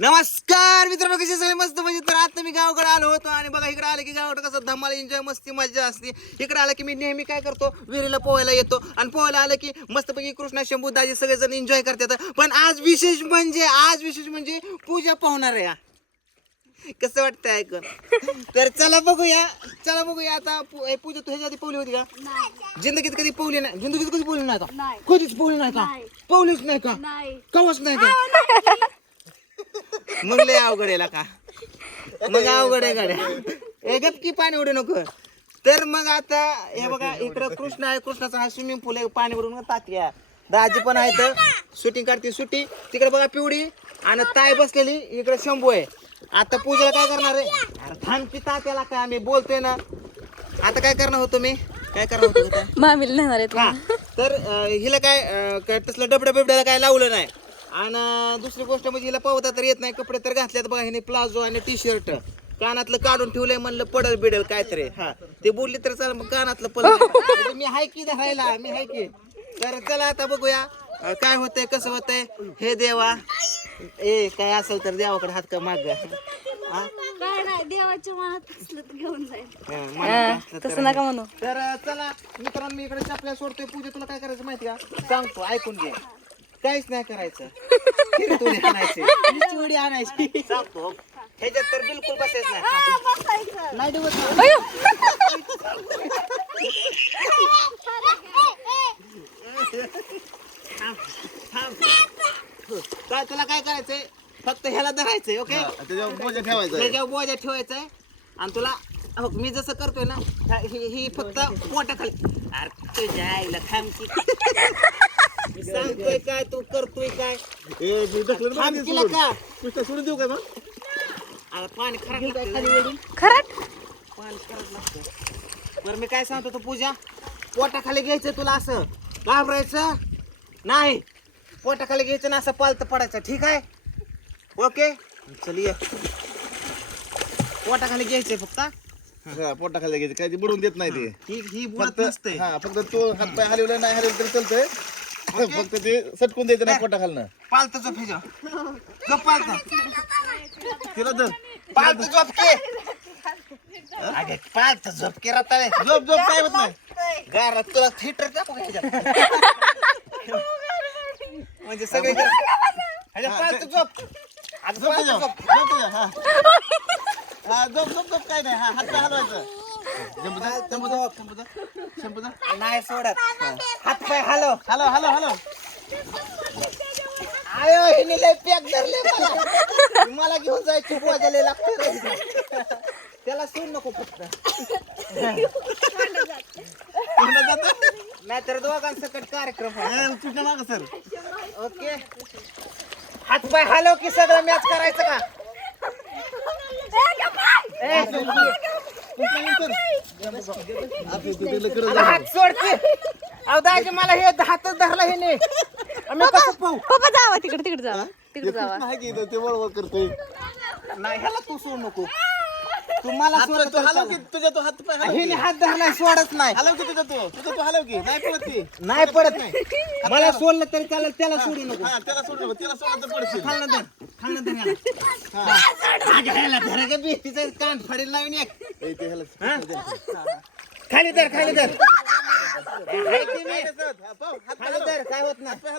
नमस्कार मित्रांनो कसे सगळे मस्त म्हणजे? तर आता मी गावाकडे आलो होतो आणि बघा इकडे आलं की गावाकडे कसं धमाल एन्जॉय मस्ती मजा असते. इकडे आलं की मी नेहमी काय करतो? विहिरीला पोहायला येतो. आणि पोहायला आलं की मस्तपैकी कृष्णा शंभू दाजी सगळेजण एन्जॉय करतात. पण आज विशेष म्हणजे आज विशेष म्हणजे पूजा पाहणार आहे. कसं वाटतं ऐकून तर चला बघूया चला बघूया आता पूजा तू ह्याच्या आधी पोहली होती का? जिंदगीत कधी पोहली नाही? जिंदगीत कधी पोहली नाही का. कधीच पोहली नाही का. पोहलीच नाही का? कवच नाही का? मग लय अवघड आहे का? मग अवघड आहे गाड्या. ए गपकी पाणी उडू नको. तर मग आता हे बघा इकडं कृष्ण आहे. कृष्णाचा हा स्विमिंग पूल आहे. पाणी उडून तात्या. दाजी पण आहे तर शूटिंग काढते सुट्टी तिकडे बघा पिवडी आणि ताय बसलेली. इकडे शंभू आहे. आता पूजेला काय करणार आहे? अरे थांब की तात्याला काय आम्ही बोलतोय ना. आता काय करणार होतो मी काय करणार होतो का मामीला नेणार आहेत हा. तर अं, हिला काय अं, काय तसलं डबड्या बिबड्याला काय लावलं नाही. आणि दुसरी गोष्ट म्हणजे हिला पावता तर येत नाही कपडे तर घातल्यात बघा हिने प्लाझो आणि टी शर्ट कानातलं काढून ठेवलंय म्हणलं पडल बिडल काहीतरी. हा ते बोलली तर चला मग कानातलं पडल. म्हणजे मी हाय की धरायला? मी हाय की. तर चला आता बघूया अं, काय होतंय कसं होतंय? हे देवा. ए काय असेल तर देवाकडे हात का माग? हा? काय नाही देवाच्या मनात असलं तर घेऊन जाईल. हा, मनात असलं तर तसं नका म्हणू. तर अं, चला मित्रांनो मी इकडे चपल्या सोडतोय पूजा तुला काय करायचं माहिती का? सांगतो ऐकून घे. काहीच नाही करायचं. किरतुडी आणायची. उडी आणायची. सांगतो ह्याच्यात तर बिलकुल बसायचं नाही. नाही दिवस काय तुला काय करायचंय? फक्त ह्याला धरायचंय ओके त्याच्यावर बोजा ठेवायचा त्याच्यावर बोजा ठेवायचाय. आणि तुला हो, मी जसं करतोय ना ही ही फक्त पोटाखाली. अरे तुझ्या आईला खामकी मी सांगतोय काय तू करतोय काय? ए मी ढकलून थांब मागे केलं सोड. का? पुस्तक सोडून देऊ का मग? अरे पाणी खराब लागतं खाली ओढून. खरंच पाणी खराब लागतं बरं मी काय सांगतो तू पूजा? पोटाखाली घ्यायचं तुला असं. घाबरायचं? नाही. पोटाखाली घ्यायचं ना असं पालत पडायचं. ठीक आहे? ओके? चल ये. पोटाखाली घ्यायचंय फक्त हा? पोटा खाली घ्यायचं. काय ते बुडून देत नाही ते. ही ही बुडत फक्त नसते. हा फक्त तो हात पाय हलवला नाही हलवलं तरी चालतंय. फक्त ते सटकून द्यायचं नाही पोटा खालनं पालत झोप हे झोप पालत तिला धर पालत झोप के. अगे पालत झोप के रताळे झोप झोप काय होत नाही. गार तुला थिएटर टाकू का ह्याच्यात? म्हणजे सगळे पालत झोप. आज झोप पालत त्याच्यावर. झोप. झोप त्याच्यावर, हा. हा झोप झोप झोप काय नाही. हा हात पाय हलवायचं शंभू जा शंभू जा शंभू जा शंभू जा नाही सोडत. हात पाय हलव हलव हलव हलव आयो हिने लय पॅक धरले मला. मला घेऊन जायची बोजाले लागते. त्याला सून नको फक्त. पूर्ण जातं? नाहीतर दोघांसकट कार्यक्रम तुझ्या मागं सर. ओके. हात पाय हलव की सगळं मॅच करायचं का? ए, हात सोड की. अहो दाजी मला हे हातच धरला हे ने आम्ही कसं पाहू? पप्पा जावा तिकडे तिकडे जावा. तिकडे जावा. नाही की इथं ते करतोय. नाही ह्याला तू सोड नको. तू मला हात सोड तू हलव की तुझ्या तो हात पाय हलव हिने की. हात धरला सोडत नाही. हलव की तुझा तो? तुझा तो हलव की? नाही पडत ती. नाही पडत नाही. मला सोडलं तरी त्याला त्याला सोडू नको. हा त्याला सोड नको त्याला सोडलं तर पडशील. खालनं धर खालनं. हा. बी तिचं कान फाडील लावून एक. ए, ते ह्याला- खाली धर खाली धर खाली काय होत नाही. काय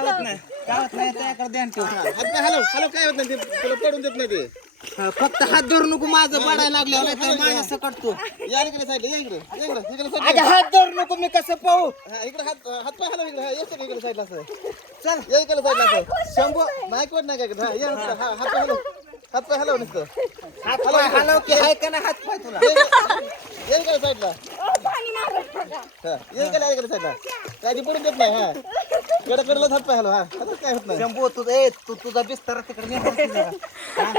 होत नाही? काय होत नाही त्याकडे ध्यान ठेव. हा, हात पाय हलव हलव काय होत नाही? ते तुला पडून देत नाही ते. हा, फक्त हात धरू नको माझं पडायला लागलं. नाही तर माझ्या सकट तू. या इकडे साईड या इकडे या इकडे इकडे side आज ला. हात धरू नको मी कसं पाहू? हा इकडे हात हात पाय हलव इकडे हा येतो का इकडे साईडला असं. चल. या इकडे साईडला असं. शंभू नाही कोण नाही काय. हा या. हा हात पाय हलव हात पाय हलव नुसतं. हात पाय हलव की हाय का नाही हात पाय तुला. या इकडे- या इकडे साईडला. हा या इकडे या इकडे साईडला. काय ते पडून देत नाही हा. कडे कडला हात पाय हलव हा. आता काय होत नाही? शंभू तू ए तू तुझा बिस्तर तिकडे. हा?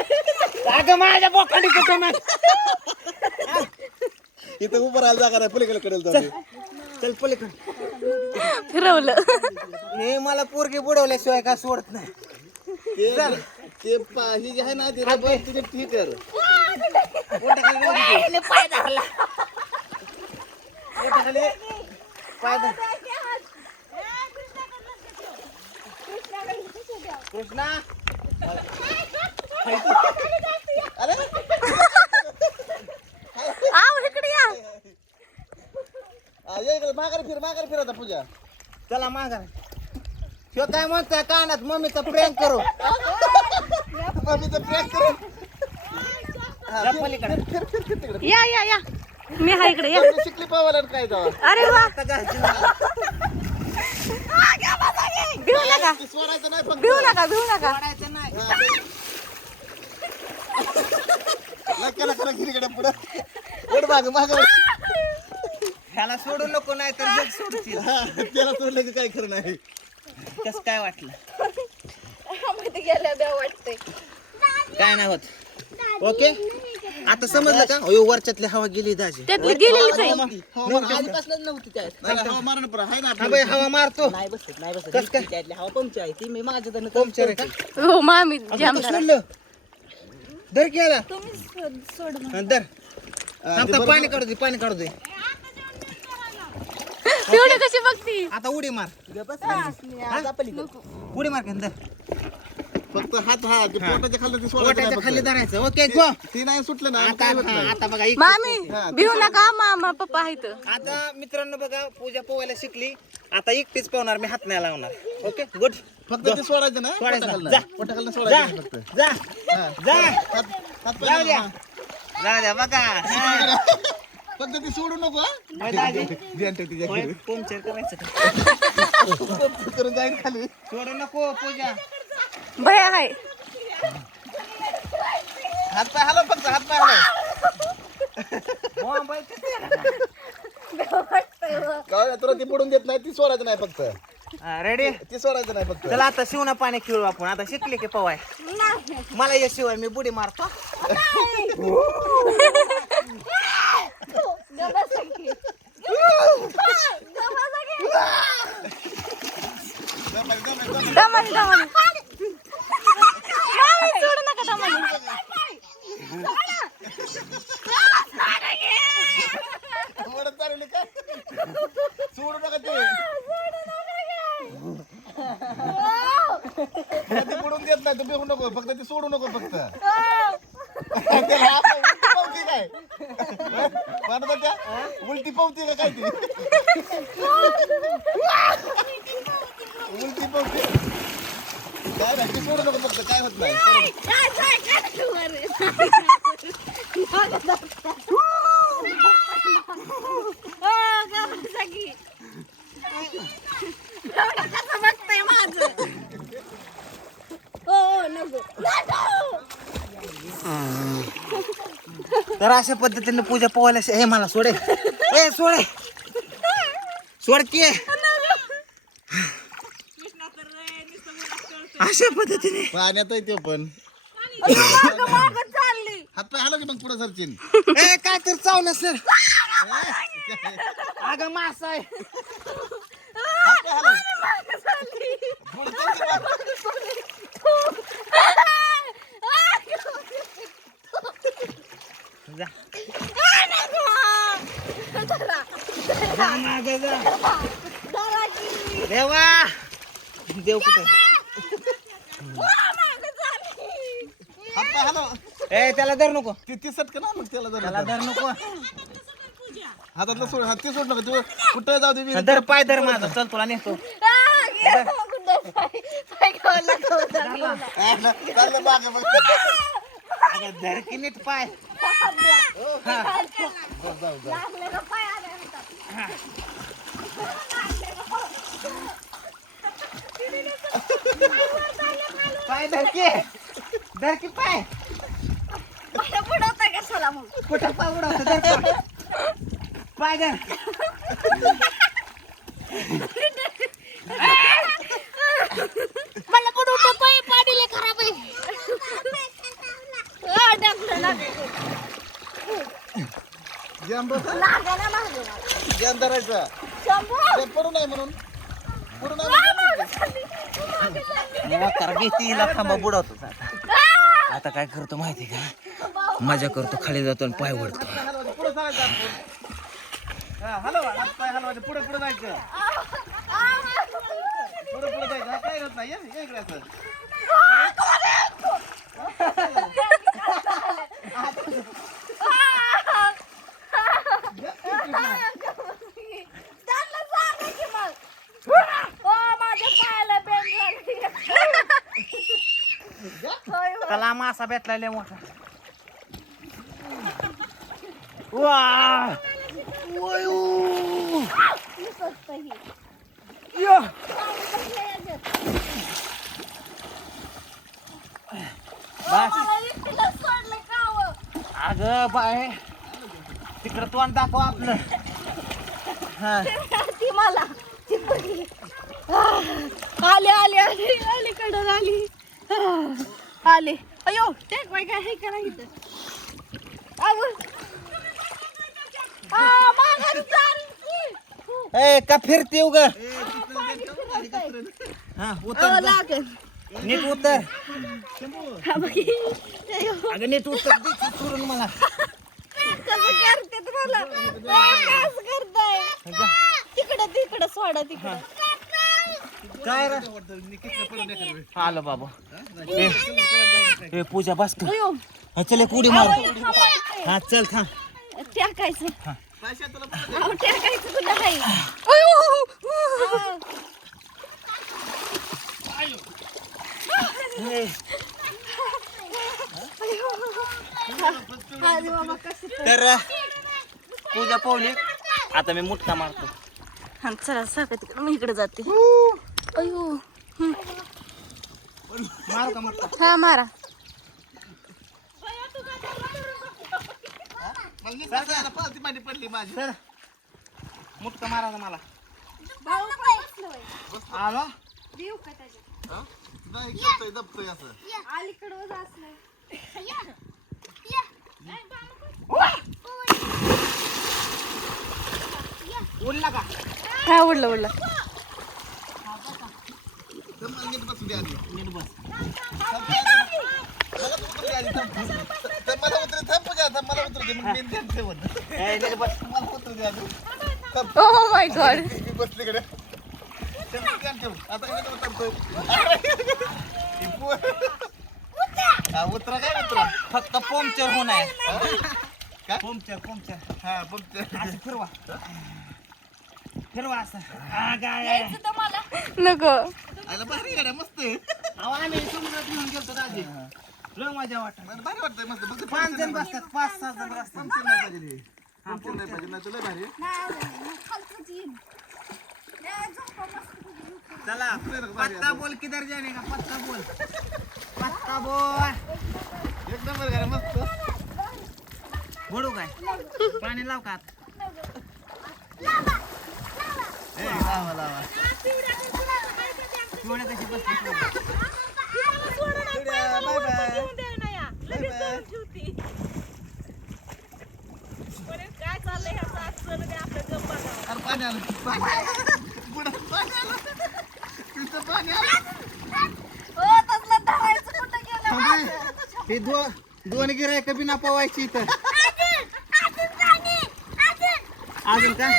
अगं माझ्या बोकांडी कुठं नाही? इथं उभं राहायला जागा नाही पलीकडे कडेल जाऊ चल पलीकडे. फिरवलं. हे मला पोरगी बुडवल्याशिवाय काय सोडत नाही? ते ते पा- ही जी आहे ना ती रबर तिथे ठीक कर पाय धरला. पोटाखाली पाय धर कृष्णा. अरे. आव इकडे या. ये इकडे माघारी फिर माघारी फिर आता पूजा. चला मागा ह्यो काय म्हणतोय कानात मम्मीचा प्रेम करू. मम्मीचं प्रॅक करून हा, या फिर, पलीकडे. फिर फिर फिर तिकडे. या या या. मी हा इकडे या. शिकली पावाला काय अरे वा. भिऊ नका. ती सोडायचं नाही फक्त. भिऊ नका भिऊ नका. सोडायचं नाही. गिरीकडे पुढं. पुढं माग माग ह्याला सोडू नको नाही तर जग सोडतील त्याला सोडलं की काय खरं नाही. कस काय वाटलं? गेल्या वाटतंय. काय नाही होत. ओके? आता समजलं का? अयो वरच्यातली हवा गेली दाजी. त्यातली गेलेलीच आहे. नव्हती त्यात हवा हा. बाई मारतो. नाही बसत नाही बसत. कस काय? त्यातली हवा पंक्चर आहे ती. मी माझ्या जण पंक्चर आहे का? हो मामी सोडलं. दर थांब, थांब, बरोबर- पाणी काढू दे पाणी काढू दे. तेवढे कशी बघती? आता उडी मार. उडी मार का दर फक्त हात हा ते पोटाच्या खाली ते सोडायचं पोटाच्या खाली फक्त. धरायचं ओके गो ती नाही सुटलं ना आता काय होत हा, नाही. आता बघा इकडे. मामी भिऊ नका मामा पप्पा आहेत आता मित्रांनो बघा पूजा पोवायला शिकली आता एकटीच पोहणार मी हात नाही लावणार ओके गुड फक्त ते सोडायचं ना सोडायचं पोटाखालनं. जा. पोटाखालनं जा सोडायचं नाही फक्त जा हा. जा हात हात जाऊ पाय द्या. जाऊ द्या बघा हा. फक्त ती सोडू नको हा. होय, दाजी. ध्यान ठेव तिच्या होय, खाली. पंक्चर करायचं का? करून जाईल खाली सोडू नको पूजा भया आहे. हात पाय हलव फक्त हात पाय हलव? काय तुला ती पडून देत नाही ती सोडायचं नाही फक्त. हा, रेडी ती सोडायचं नाही फक्त. चला आता शिवना पाणी खेळू आपण. आता शिकले की पवाय. मला ये शिवाय मी बुडी मारतो. दमाने, दमाने, दमाने. दमानी दमानी मामी सोडू नका दमानी सोडू नका ते तुला ती पडून देत नाही तू बेहू नको फक्त ते सोडू नको फक्त त्याला हा काय पावती काय म्हणत त्या उलटी पावती का काय ती? उलटी पावती. काय नाही ती सोडू नको फक्त काय होत नाही. सोडू. तर अशा पद्धतीने पूजा पोवायला शि- हे मला सोडे. ए सोडे. सोड की अशा पद्धतीने. पाण्यात आहे ते पण. हात पाय हलव की मग पुढे सरचिन. ए काय तर चावलं सर. अगं मासा आहे. जा. जा मागे जा. देवा. देव कुठे हात पाय हलव ए त्याला धर नको. ती ती सटक ना मग त्याला त्याला जरा धर नको. हातातलं सोड हात ती सोड नका तू कुठं जाऊ दे. धर पाय धर माझा. चल तुला नेतो. चाललं मागे मग अगं धर की नीट पाय. पाय धर की धर की पाय कुठं पाय उडवतो धर पाय. पाय धर. मला पण उठो पाय पाडीले खराब आहे. जाम बस जाम धरायचा ते पडू नाही म्हणून. पडू नाही म्हणून. मग मोकार घेते हिला थांबा बुडवतो. आता काय करतो माहिती का? मजा करतो खाली जातो आणि पाय वडतो पुढे पुढे जायचं. पुढे पुढे जायचं. काय होत नाही त्याला मासा भेटला लय मोठा. वा! अगं बाय. तिकडं तोंड दाखव आपलं. हा. ती मला. आले आले आले आले कडं आली आले. अयो ते काय काय हे करा इथं. अगं. आ, माघारी चाल. ए का फिरते उग? हा उतर लागेल. नीट उतर. हा, बघी. अगं नीट उतर. दे मला. कसं करते तुम्हाला आ, कसं करताय? जा. तिकडं तिकडं सोडा तिकडं. काय रे? आलो बाबा. ए ए, पूजा बस हा, चल एक उडी मार. हा चल थांब. टाकायचं. हा. अहो टाकायचं तुला आहे? अहो. ए, अरे बाबा कसं तर पूजा पावली आता मी मुटका मारतो. हा चला सारखं तिकडं मी इकडे जाते. अयो. हा. मारा पडली माझी. मारा ना मला. आलो. नाही करतोय दबतोय असं. उडला का? हा उडलं उडलं. ओ माय गॉड उतरा काय उतरा फक्त पंक्चर होणार काय? Puncture puncture. हा पंक्चर. असं फिरवा. फिरवा असं. नको. आयला भारी गाड्या मस्त. आहे. अहो, आम्ही समुद्रात घेऊन गेलतो दाजी. लय मजा वाटत मला भारी वाटतंय मस्त. फक्त पाच जण बसतात पाच सहा जण बसतात. नाही पाहिजे हे. पंक्चर नाही पाहिजे नाही तर लय भारी चला पत्ता बोल किधर जाने का? पत्ता बोल. पत्ता बोल. एक नंबर गाड्या मस्त. बोलू काय? पाणी लाव का आत? ए, लावा, लावा. पिवळ्या कशी बसली बाय बाय. Bye bye. अरे पाणी आलं पाणी आलं. बुडात पाणी आलं. तिथं पाणी आलं. ओ तसलं धरायचं कुठं गेलं? थांबे. हे दो दोन गिराय कमी ना पवायची इथं अजून का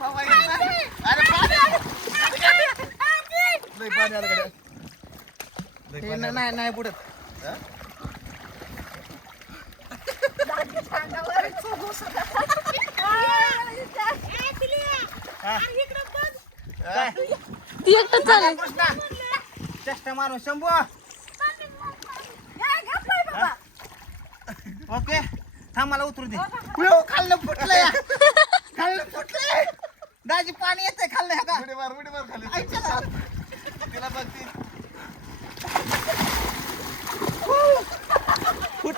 पवा येत नाही. अरे पाणी आलं लय पाणी आलं गाड्या लय हे न-. नाही नाही बुडत हा? हा. काय? ती एकटं चालेल कृष्णा. चेष्टा मारून शंभू. ओके थांब मला उतरू दे. उयो, खाल्लं फुटलंय खाल्लं फुटलंय दाजी पाणी येतंय खाल्लं ह्या का मार उडी मार खाली. ऐका तिला बघ ती.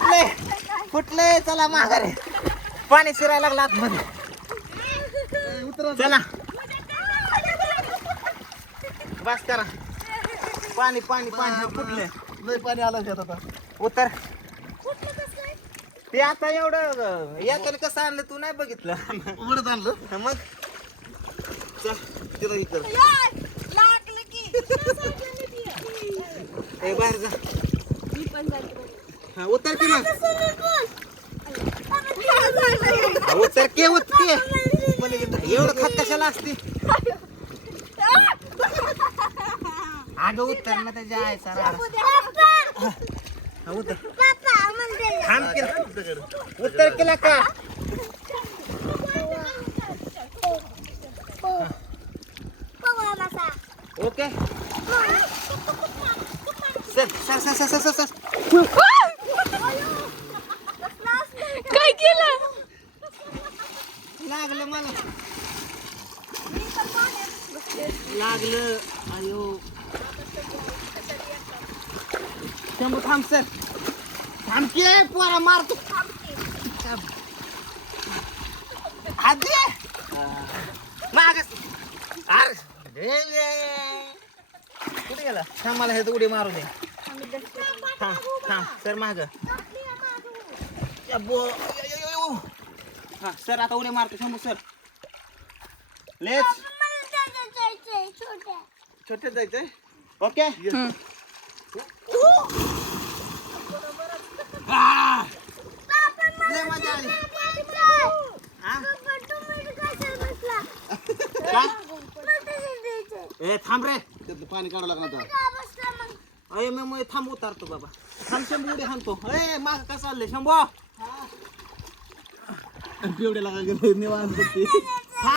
फुटले फुटले चला माघारे. पाणी शिरायला लागलं आतमध्ये. चला. बस करा. पाणी पाणी पाणी. फुटले लय पाणी आलं शेत आता. उतर. ते आता एवढं याच्याने कसं आणलं तू नाही बघितलं? उघडत आणलं? मग? चल तिला हे लागलं की. ए बाहेर जा. मी पण जाते हा, उतर की मग. हा, उतर के उतके एवढं खात कशाला असते? अगं उतर ना त्याच्या आयचा राडा. हा, उतर. थांब की. उतर केला का okay. Sir sir sir sir sir काय केलं लागलं मला. लागलं. अयो. शंभू थांब सर. थांब की रे, पोरा मारतो. दे. माग. कुठे गेला? थांब मला हे उडी मारू दे. थांब थांब सर माग. हा सर आता उडी मारतो शंभू सर. लेच छोटे जायचंय? ओके. आ! लय मजा आली. हा? काय? ए थांब रे. त्यातलं पाणी काढावं लागणार आता. अय मी मग थांब उतारतो बाबा. थांब शंभू उडी हाणतो. ए माग का चाललंय? शंभू! पिवड्याला काय निवांत